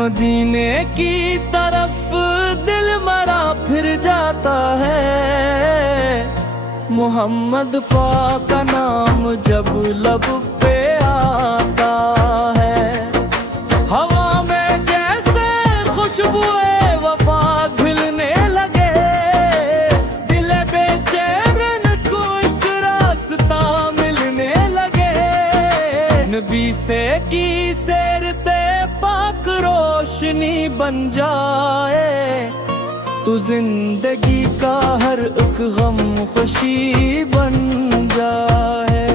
मदीने की तरफ दिल मरा फिर जाता है। मोहम्मद पाक का नाम जब लब पे आता है, हवा में जैसे खुशबुए वफा घुलने लगे। दिल बेचैन को एक रास्ता मिलने लगे। नबी से की सैरते पाक रोशनी बन जाए, तो जिंदगी का हर एक गम खुशी बन जाए।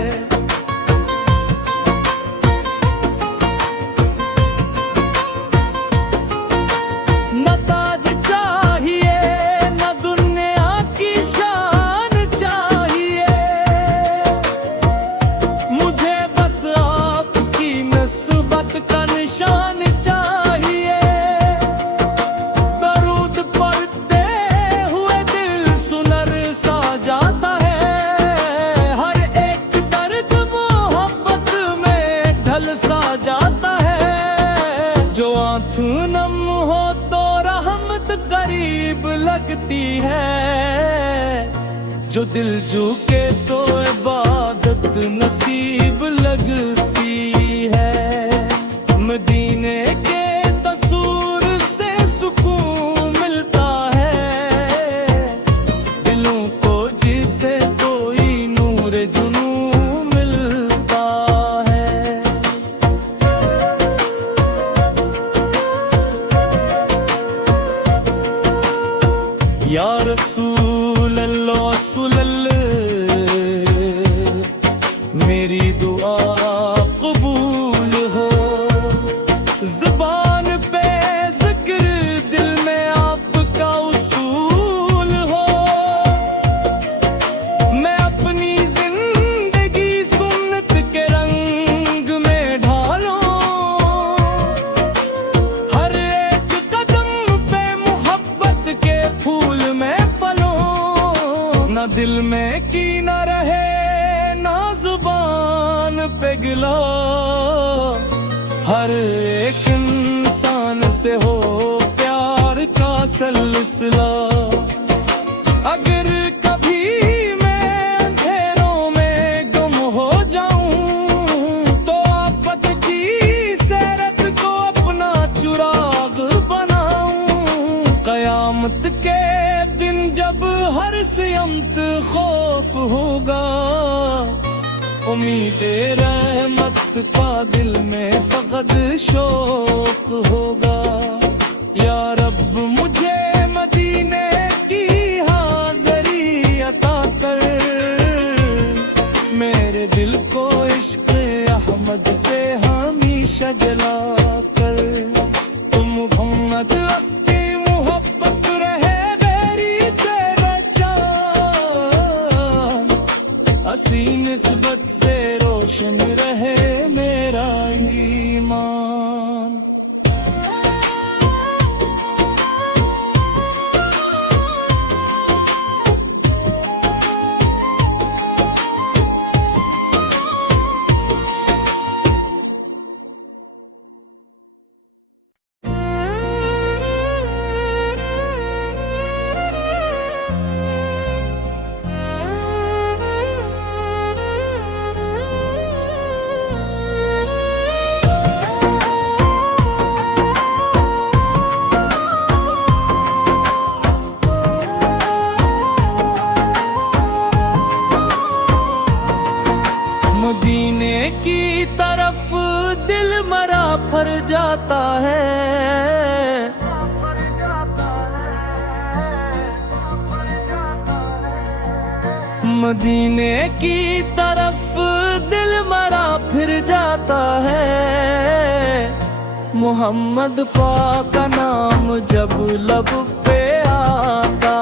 न ताज चाहिए न दुनिया की शान चाहिए, मुझे बस आपकी नस्बत का निशान चाहिए। दरूद पढ़ते हुए दिल सुनर सा जाता है, हर एक दर्द मोहब्बत में ढल सा जाता है। जो आंख नम हो तो रहमत करीब लगती है, जो दिल झुके तो इबादत नसीब लगती है। मदीने के तसूर से सुकून मिलता है, दिलों को जिसे कोई नूर जुनू मिलता है। या रसूल अल्लाह रसूल अल्लाह, मेरी दुआ कबूल हो। ज़ुबान पे ज़िक्र दिल में आपका उसूल हो। मैं अपनी जिंदगी सुन्नत के रंग में ढालूं, हर एक कदम पे मोहब्बत के फूल में पलूं। ना दिल में कीना रहे ना जुबान पे गिला, हर एक इंसान से हो प्यार का सिलसिला। अगर कभी मैं अंधेरों में गुम हो जाऊं, तो आफत की सैरत को अपना चुराग बनाऊं। कयामत के दिन जब हर सिमत खौफ होगा, उम्मीद रहमत का दिल में फकद शौक होगा। या रब मुझे मदीने की हाज़री अता कर, मेरे दिल को इश्क़ अहमद से हमेशा जला कर। तुम मोहम्मद अस्ती मोहब्बत रहे मेरी तेरा चाँद, असी निस्बत से रोशन रहे मेरा ईमान। मदीने की तरफ दिल मरा फर जाता है। मदीने की तरफ दिल मरा फिर जाता है। मोहम्मद पाक का नाम जब लब पे आता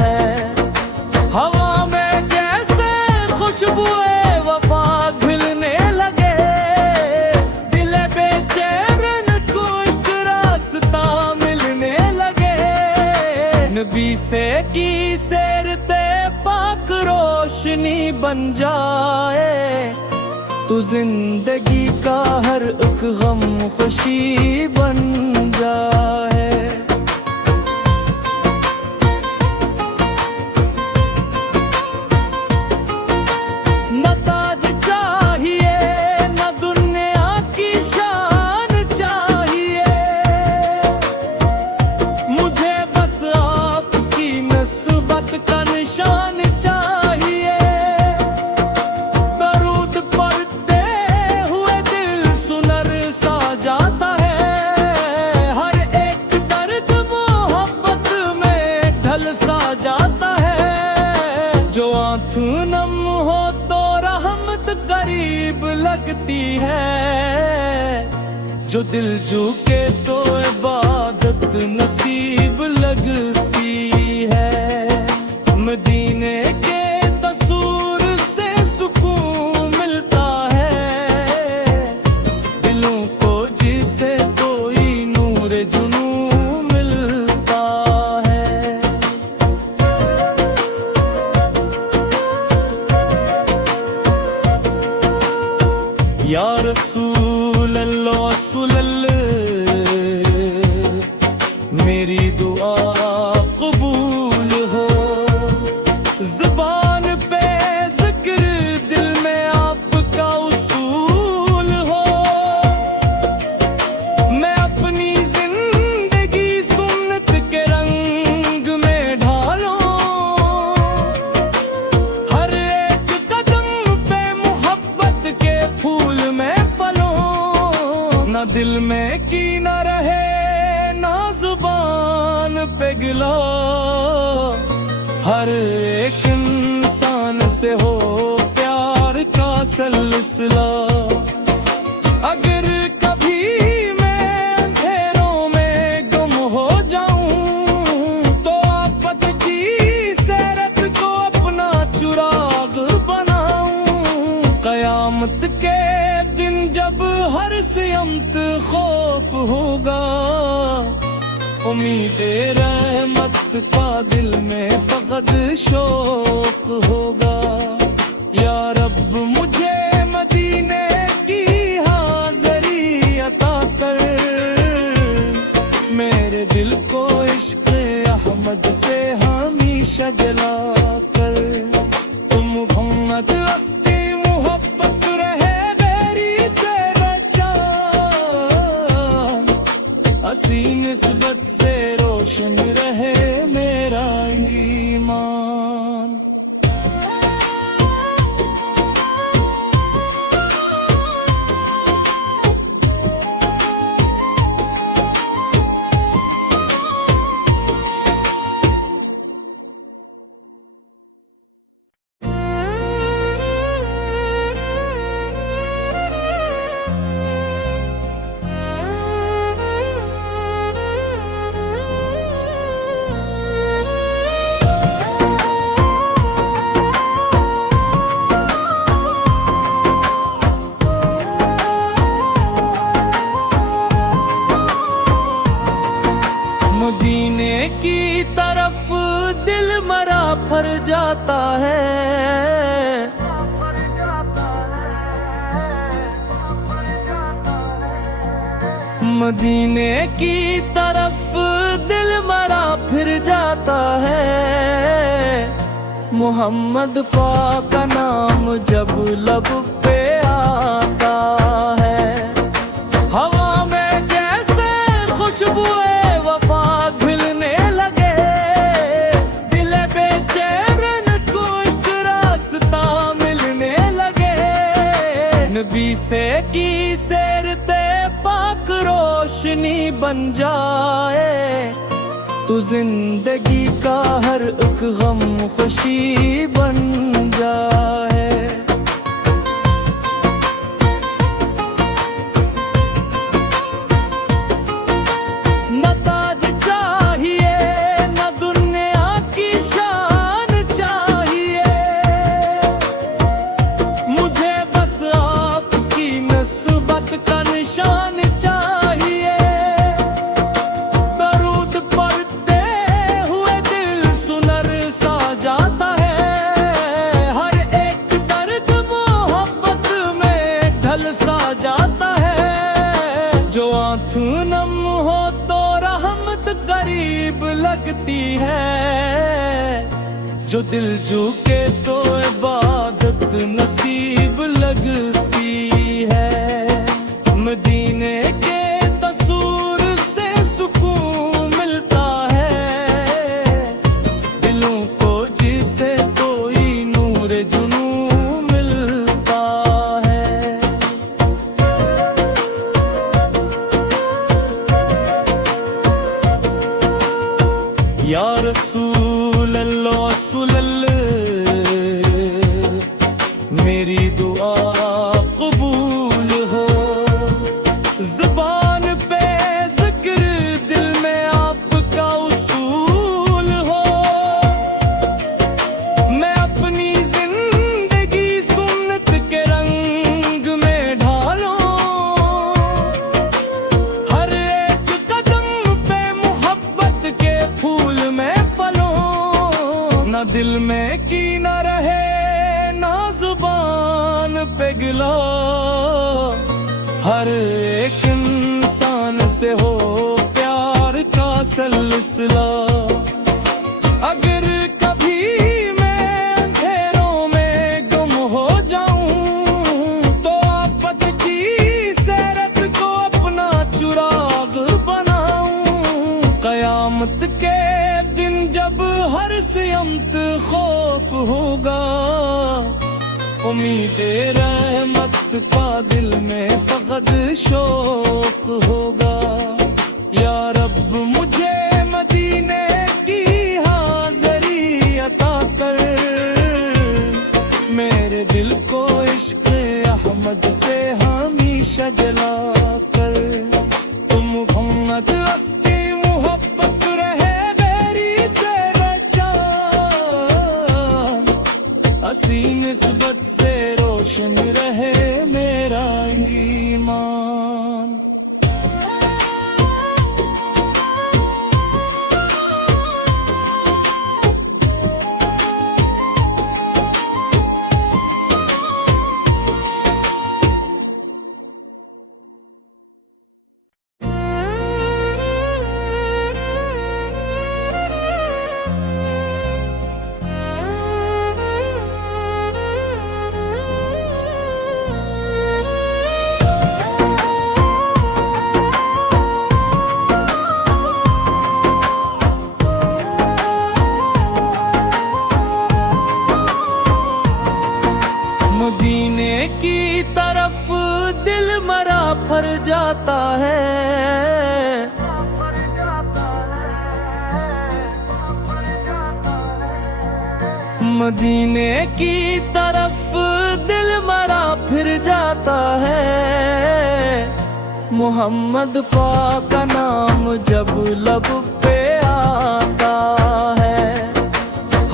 है, हवा में जैसे खुशबुए वफा घुलने लगे। दिल बेचैन को एक रास्ता मिलने लगे। नबी से की सैरते पाक रोशनी बन जाए, तू जिंदगी का हर एक गम खुशी बन जाए। न ताज चाहिए न दुनिया की शान चाहिए, मुझे बस आपकी नस्बत का निशान चाहिए। दरूद पढ़ते हुए दिल सुनर सा जाता है, हर एक दर्द मोहब्बत में ढल सा जाता है। जो आँख नम हो तो रहमत करीब लगती है, जो दिल झुके तो इबादत नसीब लगती है। मदीने के तसूर से सुकून मिलता है, दिलों को जिसे कोई नूर जुनू मिलता है। या रसूल अल्लाह रसूल अल्लाह, मेरी दुआ कबूल हो। ज़ुबान पे ज़िक्र दिल में आपका उसूल हो। मैं अपनी जिंदगी सुन्नत के रंग में ढालूं, हर एक कदम पे मोहब्बत के फूल में पलूं। ना दिल में कीना रहे ना जुबान पे गिला, हर एक इंसान से हो प्यार का सिलसिला। अगर कभी मैं अंधेरों में गुम हो जाऊं, तो आफत की सैरत को अपना चुराग बनाऊं। कयामत के दिन जब हर सिमत खौफ होगा, उम्मीद रहमत का दिल में फकद शौक होगा। या रब मुझे मदीने की हाज़री अता कर, मेरे दिल को इश्क़ अहमद से हमेशा जला कर। तुम मोहम्मद हस्ती मोहब्बत रहे मेरी तेरा चाँद, हसी निस्बत से रोशन रहे मेरा ईमान। मदीने की तरफ दिल मरा फर जाता है, मदीने की तरफ दिल मरा फिर जाता है। मोहम्मद पाक का नाम जब लब पे आता है, हवा में जैसे खुशबुए वफा घुलने लगे। दिल बेचैन को एक रास्ता मिलने लगे, नबी से की सैरते पाक रोशनी बन जाए। तू जिंदगी का हर एक गम खुशी बन जाए। न ताज चाहिए न दुनिया की शान चाहिए, मुझे बस आपकी नस्बत का निशान चाहिए। दरूद पढ़ते हुए दिल सुनर सा जाता है, हर एक जो दिल झुके तो इबादत नसीब लगती है। मदीने के तसूर से सुकून मिलता है, दिलों को जिसे कोई नूर जुनू मिलता है। या रसूल अल्लाह मेरी दुआ कबूल हो। ज़ुबान पे ज़िक्र, दिल में आपका उसूल हो। मैं अपनी जिंदगी सुन्नत के रंग में ढालूं, हर एक कदम पे मोहब्बत के फूल में पलूं। ना दिल में कीना रहे ना ज़ुबान पे गिला, हर एक इंसान से हो प्यार का सिलसिला। अगर कभी मैं अंधेरों में गुम हो जाऊं तो आफत की सैरत को अपना चुराग बनाऊं। कयामत के दिन जब हर सिमत खौफ होगा, उम्मीद रहमत का दिल में फकद शौक होगा। या रब मुझे मदीने की हाज़री अता कर, मेरे दिल को इश्क़ अहमद से हमेशा जला कर। तुम मोहम्मद अस्ती मोहब्बत रहे मेरी तेरा जान, असी निस्बत से रोशन रहे मेरा ईमान। मदीने की तरफ दिल मरा फर जाता है। मदीने की तरफ दिल मरा फिर जाता है। मोहम्मद पाक का नाम जब लब पे आता है,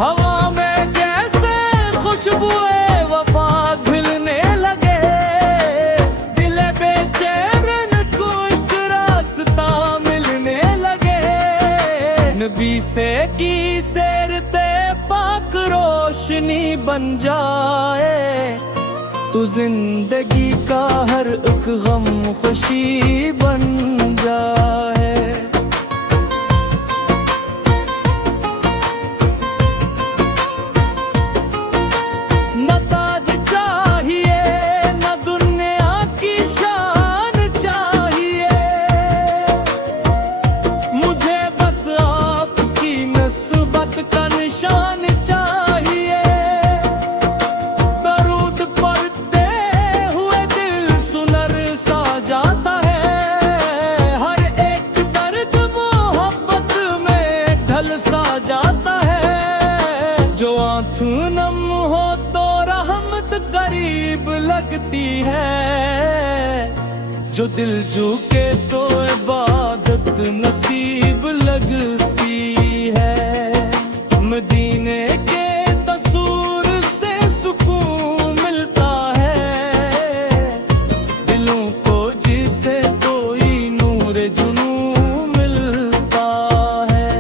हवा में जैसे खुशबुए वफा घुलने लगे। दिल बेचैन को एक रास्ता मिलने लगे। नबी से की सैरते पाक रोशनी बन जाए, तो जिंदगी का हर एक गम खुशी बन जाए। न ताज चाहिए न दुनिया की शान चाहिए, मुझे बस आपकी नस्बत का निशान चाहिए। दरूद पढ़ते हुए दिल सुनर सा जाता है, हर एक दर्द मोहब्बत में ढल सा जाता है। जो आँख नम हो तो रहमत करीब लगती है, जो दिल झुके तो इबादत नसीब लगती है। मदीने के तसूर से सुकून मिलता है, दिलों को जिसे कोई नूर जुनू मिलता है।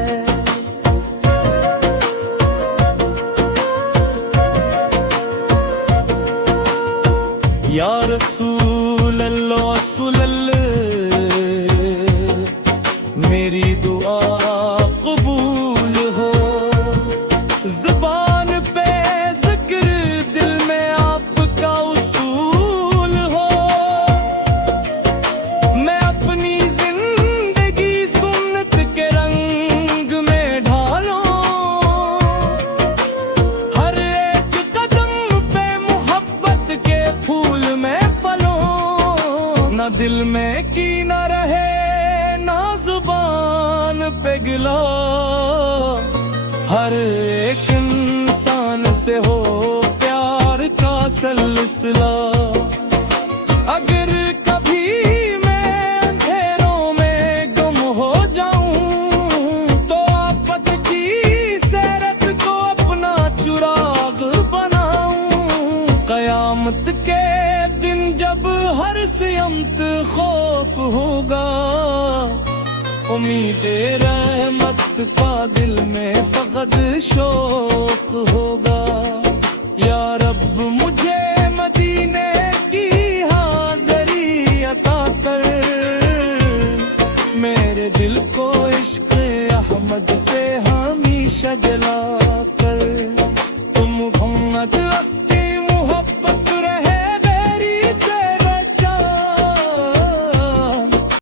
या रसूल अल्लाह मेरी दुआ कबूल हो। ज़ुबान न दिल में की न रहे ना जुबान पे गिला। हर एक इंसान से हो प्यार का सिलसिला। अगर कभी मैं अंधेरों में गुम हो जाऊं तो आफत की सैरत को अपना चुराग बनाऊं। कयामत के दिन जब हर सिमत खौफ होगा, उम्मीद रहमत का दिल में फकत शौक होगा। या रब मुझे